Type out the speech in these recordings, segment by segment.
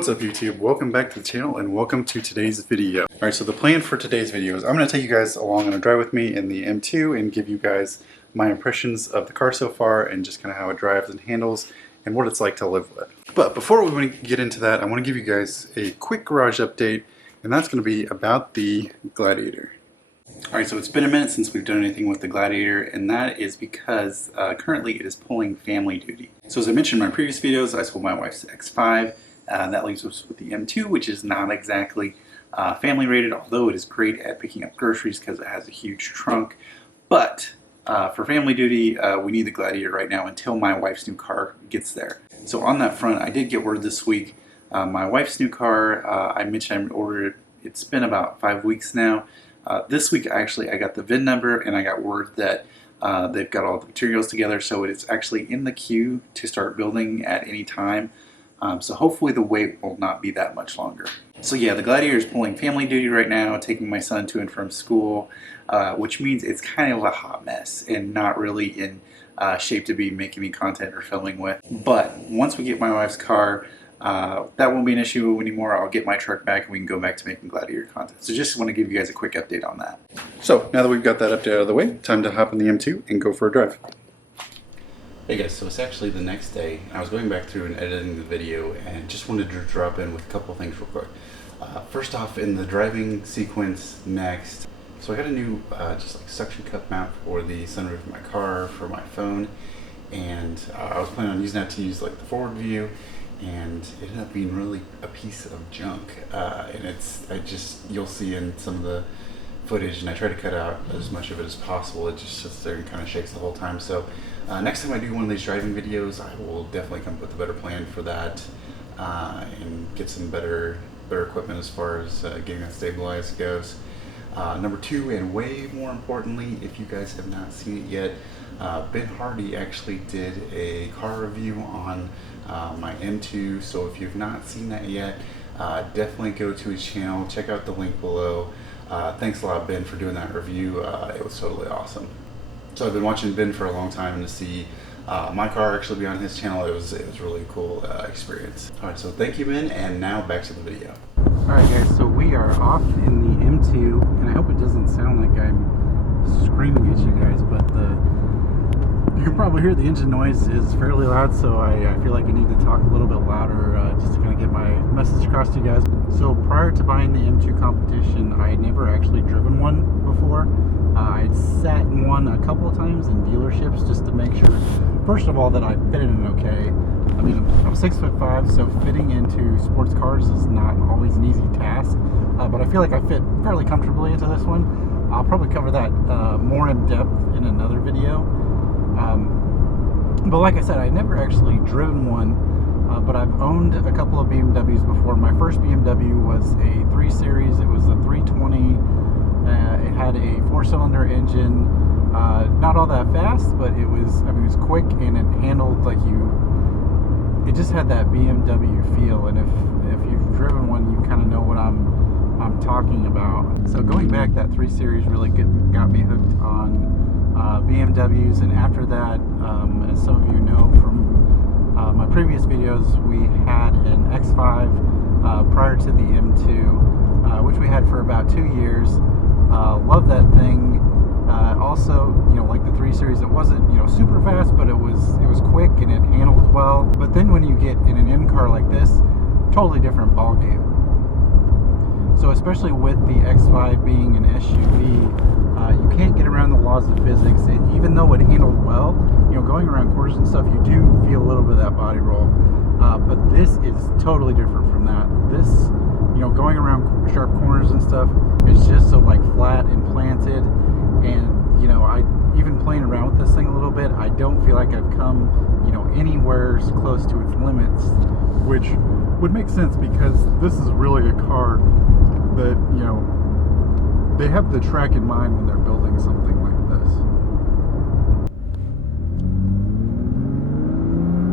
What's up YouTube? Welcome back to the channel and welcome to today's video. Alright, so the plan for today's video is I'm going to take you guys along on a drive with me in the M2 and give you guys my impressions of the car so far and just kind of how it drives and handles and what it's like to live with. But before we get into that, I want to give you guys a quick garage update, and that's going to be about the Gladiator. Alright, so it's been a minute since we've done anything with the Gladiator, and that is because currently it is pulling family duty. So as I mentioned in my previous videos, I sold my wife's X5. That leaves us with the M2, which is not exactly family rated, although it is great at picking up groceries because it has a huge trunk. But for family duty, we need the Gladiator right now until my wife's new car gets there. So on that front, I did get word this week. My wife's new car, I mentioned I ordered it. It's been about 5 weeks now. This week, actually, I got the VIN number and I got word that they've got all the materials together, so it is actually in the queue to start building at any time. So hopefully the wait will not be that much longer. So yeah, the Gladiator is pulling family duty right now, taking my son to and from school, which means it's kind of a hot mess and not really in shape to be making any content or filming with. But once we get my wife's car, that won't be an issue anymore. I'll get my truck back and we can go back to making Gladiator content. So just want to give you guys a quick update on that. So now that we've got that update out of the way, time to hop in the M2 and go for a drive. Hey guys, so it's actually the next day. I was going back through and editing the video and just wanted to drop in with a couple things real quick. First off, in the driving sequence next, so I got a new just like suction cup mount for the sunroof of my car for my phone, and I was planning on using that to use like the forward view, and it ended up being really a piece of junk. And you'll see in some of the footage, and I try to cut out as much of it as possible. It just sits there and kind of shakes the whole time. So next time I do one of these driving videos, I will definitely come up with a better plan for that and get some better equipment as far as getting that stabilized goes. Number two, and way more importantly, if you guys have not seen it yet, Ben Hardy actually did a car review on my M2, so if you've not seen that yet, definitely go to his channel, check out the link below. Thanks a lot, Ben, for doing that review. It was totally awesome. So I've been watching Ben for a long time, and to see my car actually be on his channel, it was a really cool experience. Alright, so thank you, Ben, and now back to the video. Alright guys, so we are off in the M2, and I hope it doesn't sound like I'm screaming at you guys, but you can probably hear the engine noise is fairly loud, so I feel like I need to talk a little bit louder just to kind of get my message across to you guys. So prior to buying the M2 competition, I had never actually driven one before. I'd sat in one a couple of times in dealerships just to make sure, first of all, that I fit in it okay. I mean, I'm 6'5", so fitting into sports cars is not always an easy task, but I feel like I fit fairly comfortably into this one. I'll probably cover that more in depth in another video. But like I said, I never actually driven one, but I've owned a couple of BMWs before. My first BMW was a 3 Series. It was a 320. It had a 4-cylinder engine. Not all that fast, but it was quick, and it handled like it just had that BMW feel. And if you've driven one, you kind of know what I'm talking about. So going back, that 3 Series really got me hooked on BMWs, and after that, as some of you know from my previous videos, we had an X5 prior to the M2, which we had for about 2 years. Love that thing. Also, like the 3 Series, it wasn't super fast, but it was quick and it handled well. But then when you get in an M car like this, totally different ball game. So especially with the X5 being an SUV, you can't get around the laws of physics. Even though it handled well, going around corners and stuff, you do feel a little bit of that body roll. But this is totally different from that. This, going around sharp corners and stuff, it's just so like flat and planted. And I even playing around with this thing a little bit, I don't feel like I've come anywhere close to its limits, which would make sense because this is really a car that they have the track in mind when they're building something like this.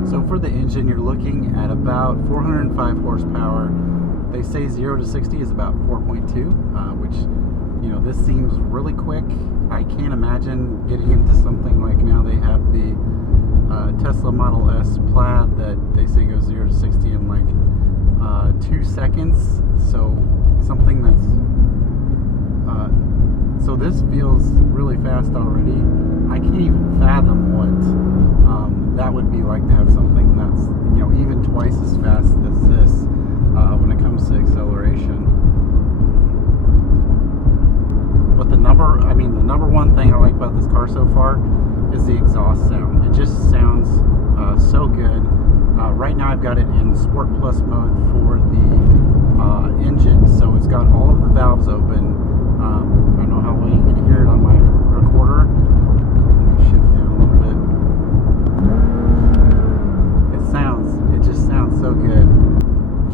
So for the engine, you're looking at about 405 horsepower. They say 0 to 60 is about 4.2, which this seems really quick. I can't imagine getting into something like, now they have the Tesla Model S Plaid that they say goes 0 to 60 in like 2 seconds. So something that's so this feels really fast already. I can't even fathom what that would be like to have something that's, you know, even twice as fast as this when it comes to acceleration. But the number one thing I like about this car so far is the exhaust sound. It just sounds so good. Right now I've got it in Sport Plus mode for the engine, so it's got all of the valves open. I don't know how well you can hear it on my recorder. Let me shift down a little bit. It just sounds so good.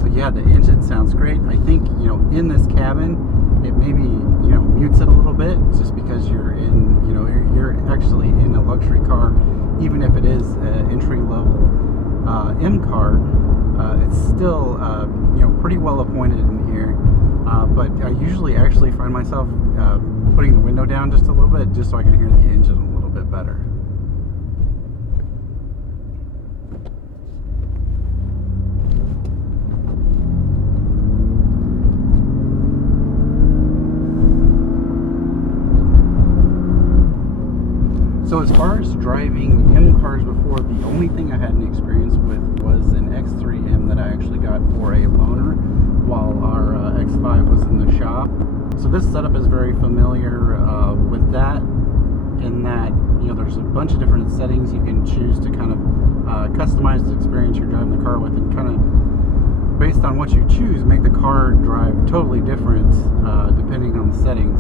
So yeah, the engine sounds great. I think, you know, in this cabin, it maybe, you know, mutes it a little bit just because you're in, you know, you're actually in a luxury car, even if it is an entry-level M car. It's still, you know, pretty well appointed in here. But I usually actually find myself putting the window down just a little bit, just so I can hear the engine a little bit better. So as far as driving M cars before, the only thing I had any experience with was an X3M that I actually got for a loaner while our X5 was in the shop. So this setup is very familiar with that, in that, you know, there's a bunch of different settings you can choose to kind of customize the experience you're driving the car with, and kind of based on what you choose, make the car drive totally different depending on the settings.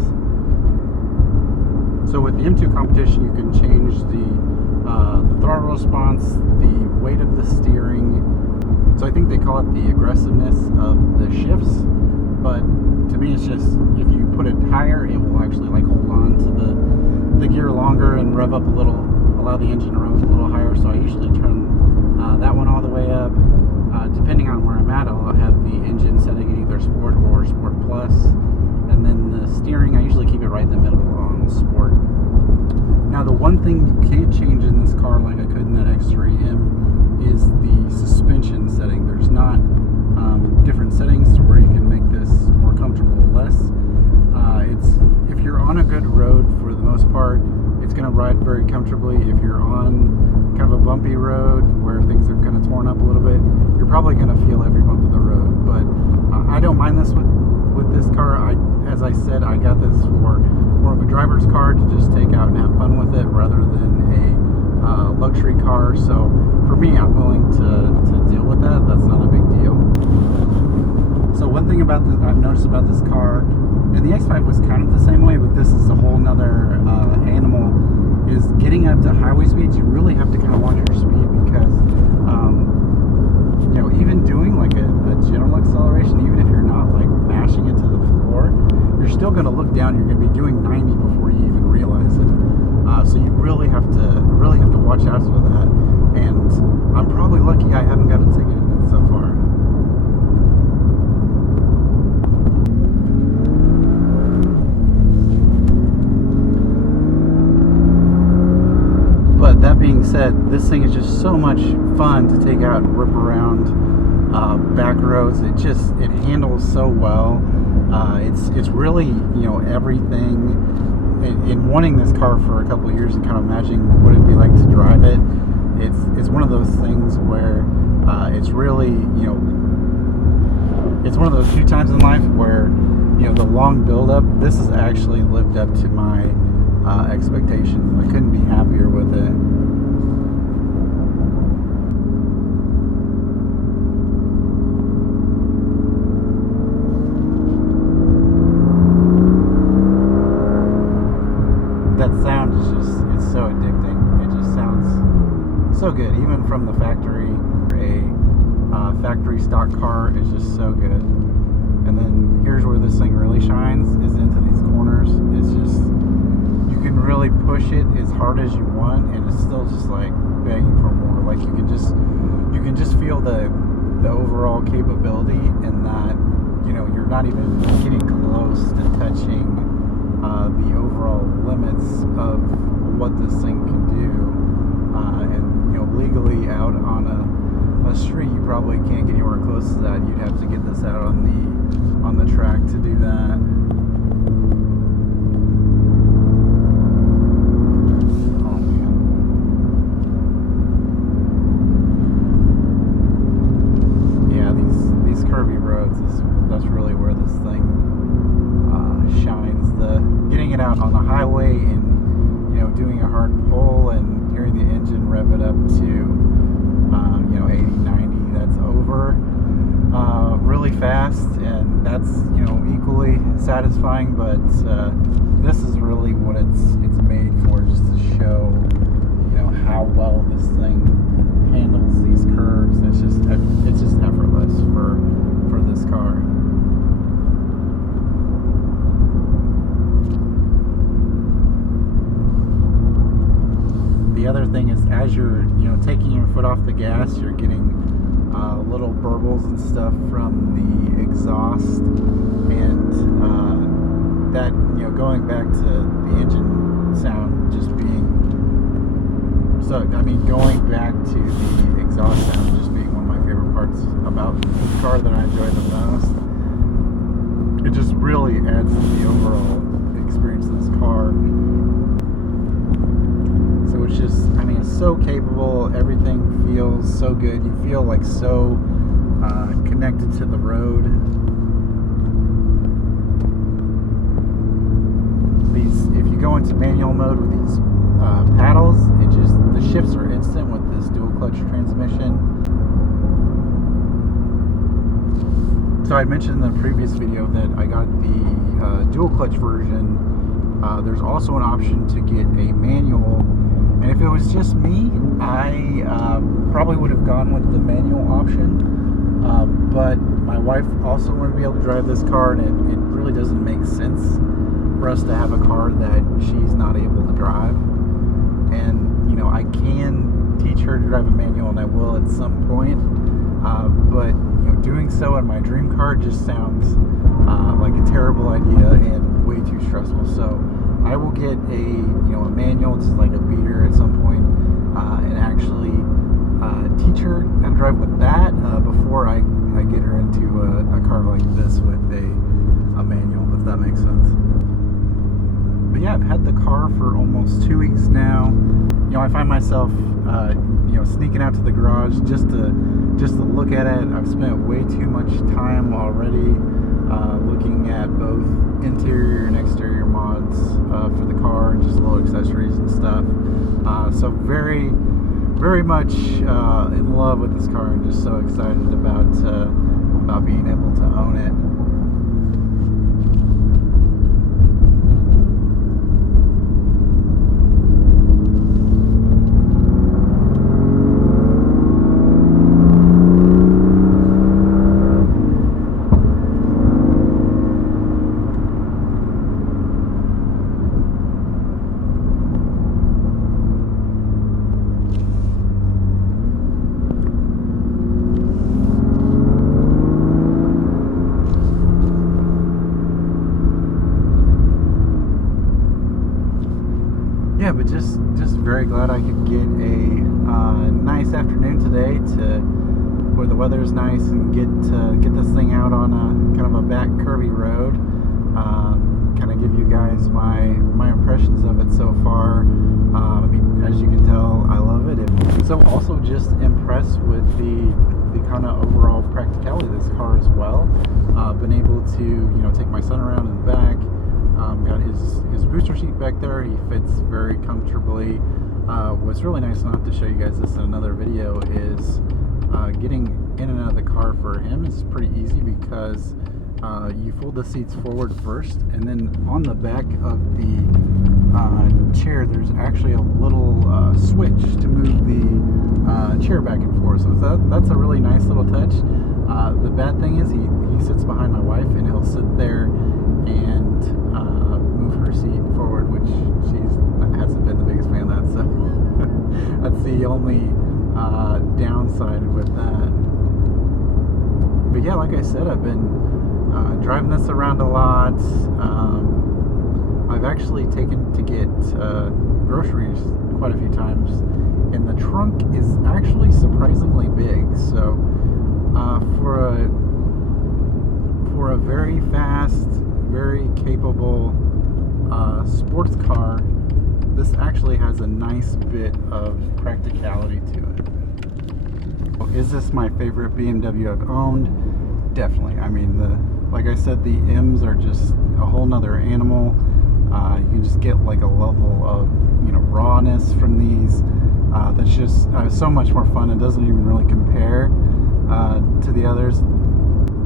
So with the M2 competition, you can change the throttle response, the weight of the steering. So I think they call it the aggressiveness of the shifts. But to me, it's just, if you put it higher, it will actually like hold on to the gear longer and rev up a little, allow the engine to rev a little higher. So I usually turn that one all the way up. Depending on where I'm at, I'll have the engine setting in either Sport or Sport Plus. And then the steering, I usually keep it right in the middle on Sport. Now, the one thing you can't change in this car like I could in that X3M is the suspension setting. There's not different settings to where you can make this more comfortable or less. If you're on a good road, for the most part, it's going to ride very comfortably. If you're on kind of a bumpy road where things are kind of torn up a little bit, you're probably going to feel every bump of the road. But I don't mind this with this car. As I said, I got this for more of a driver's car to just take out and have fun with it, rather than a luxury car. So for me, I'm willing to deal with that. That's not a big deal. So one thing about I've noticed about this car, and the X5 was kind of the same way, but this is a whole nother animal, is getting up to highway speeds. You really have to kind of watch your speed, because you know, even doing like a general acceleration, even if you're not like mashing it to the floor, you're still going to look down. You're going to be doing 90 before you even realize it. So you really have to watch out for that. And I'm probably lucky I haven't got a ticket in it so far. But that being said, this thing is just so much fun to take out and rip around back roads. It handles so well. It's really, you know, everything. In wanting this car for a couple of years and kind of imagining what it'd be like to drive it, it's one of those things where it's really, you know, it's one of those few times in life where, you know, the long build-up, this has actually lived up to my expectations. I couldn't be happier with it. That sound is it's so addicting. It just sounds so good, even from the factory. A factory stock car is just so good. And then here's where this thing really shines, is into these corners. It's just, you can really push it as hard as you want, and it's still just like begging for more. Like you can just feel the overall capability, in that, you know, you're not even getting close to touching the overall limits of what this thing can do, and, you know, legally out on a the street, you probably can't get anywhere close to that. You'd have to get this out on the track to do that. Oh man. Yeah, these curvy roads, that's really where this thing shines. Getting it out on the highway and doing a hard pull and hearing the engine rev it up to 80, 90, that's over really fast, and that's equally satisfying. But this is really what it's made for, just to show how well this thing handles these curves. It's just effortless for this car. The other thing is, as you're taking your foot off the gas, you're getting little burbles and stuff from the exhaust, and that going back to the engine sound just being so. I mean, going back to the exhaust sound just being one of my favorite parts about the car that I enjoy the most. It just really adds to the overall experience of this car. So it's just, I mean, it's so capable. Everything feels so good. You feel like so connected to the road. If you go into manual mode with these paddles, the shifts are instant with this dual clutch transmission. So I mentioned in the previous video that I got the dual clutch version. There's also an option to get a manual. And if it was just me, I probably would have gone with the manual option. But my wife also wanted to be able to drive this car, and it really doesn't make sense for us to have a car that she's not able to drive. And I can teach her to drive a manual, and I will at some point. But doing so in my dream car just sounds like a terrible idea and way too stressful. So I will get a manual, just like a beater at some point, and actually teach her how to drive with that before I get her into a car like this with a manual, if that makes sense. But yeah, I've had the car for almost 2 weeks now. I find myself sneaking out to the garage just to look at it. I've spent way too much time already looking at both interior and exterior mods for the car, and just little accessories and stuff. So very, very much in love with this car, and just so excited about being able to own it. Yeah, but just very glad I could get a nice afternoon today where the weather is nice, and get this thing out on a kind of a back curvy road. Kind of give you guys my impressions of it so far. I mean, as you can tell, I love it. So also just impressed with the kind of overall practicality of this car as well. Been able to take my son around in the back. Got his booster seat back there. He fits very comfortably. What's really nice, and I'll have to show you guys this in another video, is getting in and out of the car for him is pretty easy, because you fold the seats forward first, and then on the back of the chair there's actually a little switch to move the chair back and forth. So that's a really nice little touch. The bad thing is he sits behind my wife, and he'll sit there and move her seat forward, which hasn't been the biggest fan of that, so that's the only downside with that. But yeah, like I said, I've been driving this around a lot. I've actually taken to get groceries quite a few times, and the trunk is actually surprisingly big. So for a very fast, very capable sports car, this actually has a nice bit of practicality to it. Is this my favorite BMW I've owned? Definitely. I mean, like I said, the M's are just a whole nother animal. You can just get like a level of, rawness from these that's just so much more fun. It doesn't even really compare to the others.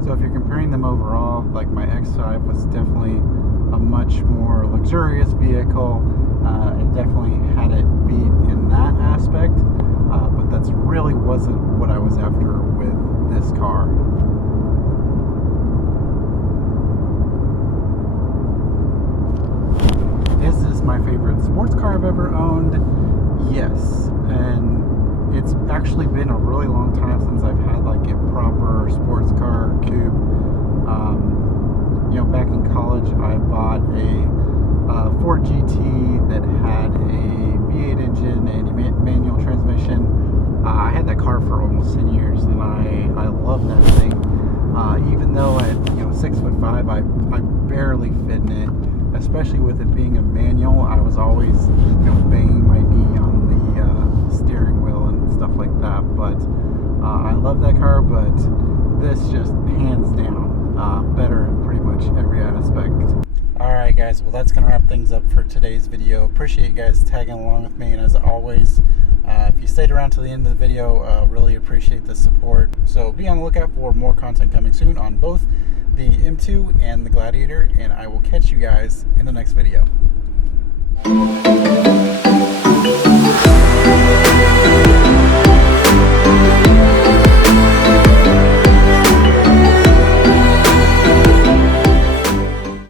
So if you're comparing them overall, like my X5 was definitely a much more luxurious vehicle, and definitely had it beat in that aspect, but that's really wasn't what I was after with this car. Is this my favorite sports car I've ever owned? Yes, and it's actually been a really long time since I've had like a proper sports car coupe. Back in college, I bought a Ford GT that had a V8 engine and a manual transmission. I had that car for almost 10 years, and I love that thing. Even though at 6'5", I barely fit in it. Especially with it being a manual, I was always banging my knee on the steering wheel and stuff like that. But I love that car, but this just hands down better in pretty much every aspect. Alright guys, well that's going to wrap things up for today's video. Appreciate you guys tagging along with me, and as always, if you stayed around to the end of the video, really appreciate the support. So be on the lookout for more content coming soon on both the M2 and the Gladiator, and I will catch you guys in the next video.